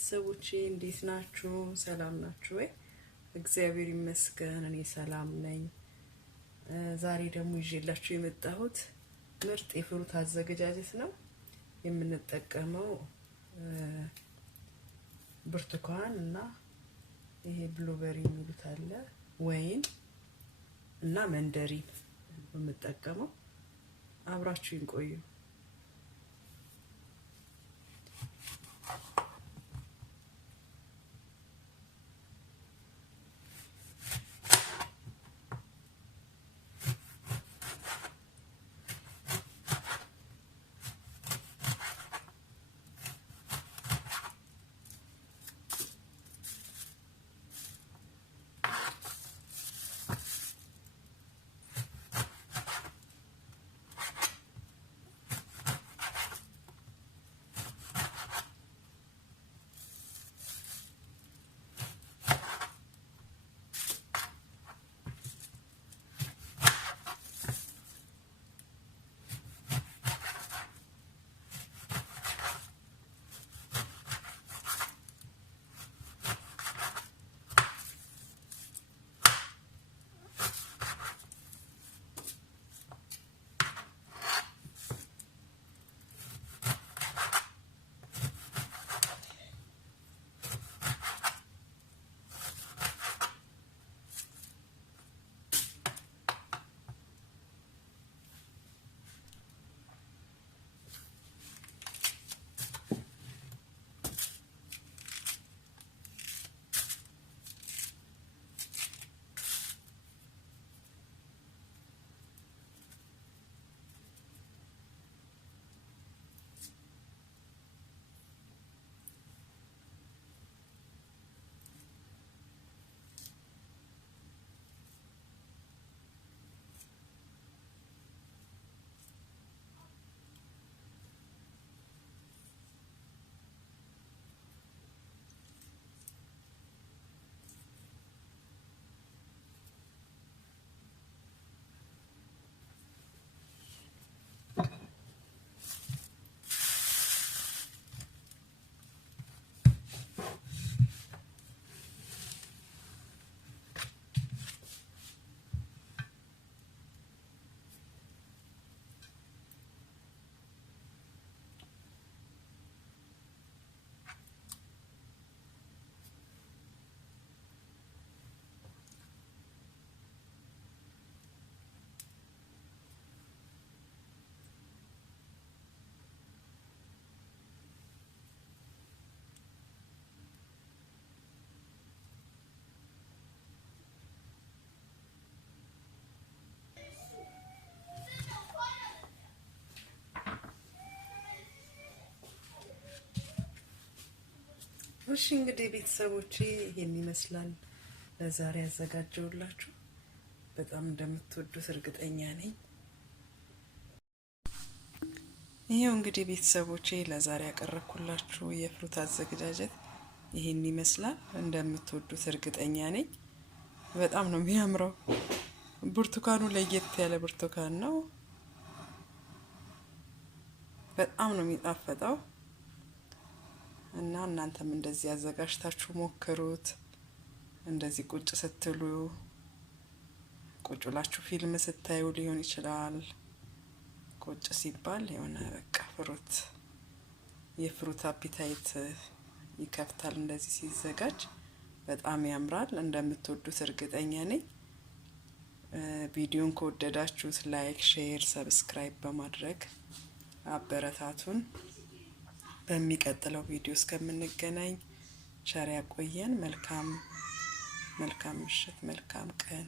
ቤተሰቦቼ እንዴት ናችሁ? ሰላም ናችሁ ወይ? እግዚአብሔር ይመስገን እኔ ሰላም ነኝ። ዛሬ ደግሞ ይዤላችሁ የመጣሁት ምርጥ የፍሩት አዘገጃጀት ነው። የምንጠቀመው ብርቱካን እና ይሄ ብሉበሪ የሚሉት አለ ወይን እና መንደሪን የምንጠቀመው። አብራችሁን ቆዩ። እሺ እንግዲህ ቤተሰቦቼ ይሄን ይመስላል ለዛሬ ያዘጋጀውላችሁ። በጣም እንደምትወዱት እርግጠኛ ነኝ። ይሄው እንግዲህ ቤተሰቦቼ ለዛሬ ያቀረብኩላችሁ የፍሩት አዘገጃጀት ይሄን ይመስላል። እንደምትወዱት እርግጠኛ ነኝ። በጣም ነው የሚያምረው። ብርቱካኑ ለየት ያለ ብርቱካን ነው። በጣም ነው የሚጣፈጠው እና እናንተም እንደዚህ አዘጋጅታችሁ ሞክሩት። እንደዚህ ቁጭ ስትሉ ቁጭ ብላችሁ ፊልም ስታዩ ሊሆን ይችላል። ቁጭ ሲባል የሆነ በቃ ፍሩት የፍሩት አፒታይት ይከፍታል። እንደዚህ ሲዘጋጅ በጣም ያምራል። እንደምትወዱት እርግጠኛ ነኝ። ቪዲዮን ከወደዳችሁት ላይክ፣ ሼር፣ ሰብስክራይብ በማድረግ አበረታቱን። በሚቀጥለው ቪዲዮ እስከምንገናኝ ቸር ያቆየን። መልካም ምሽት፣ መልካም ቀን።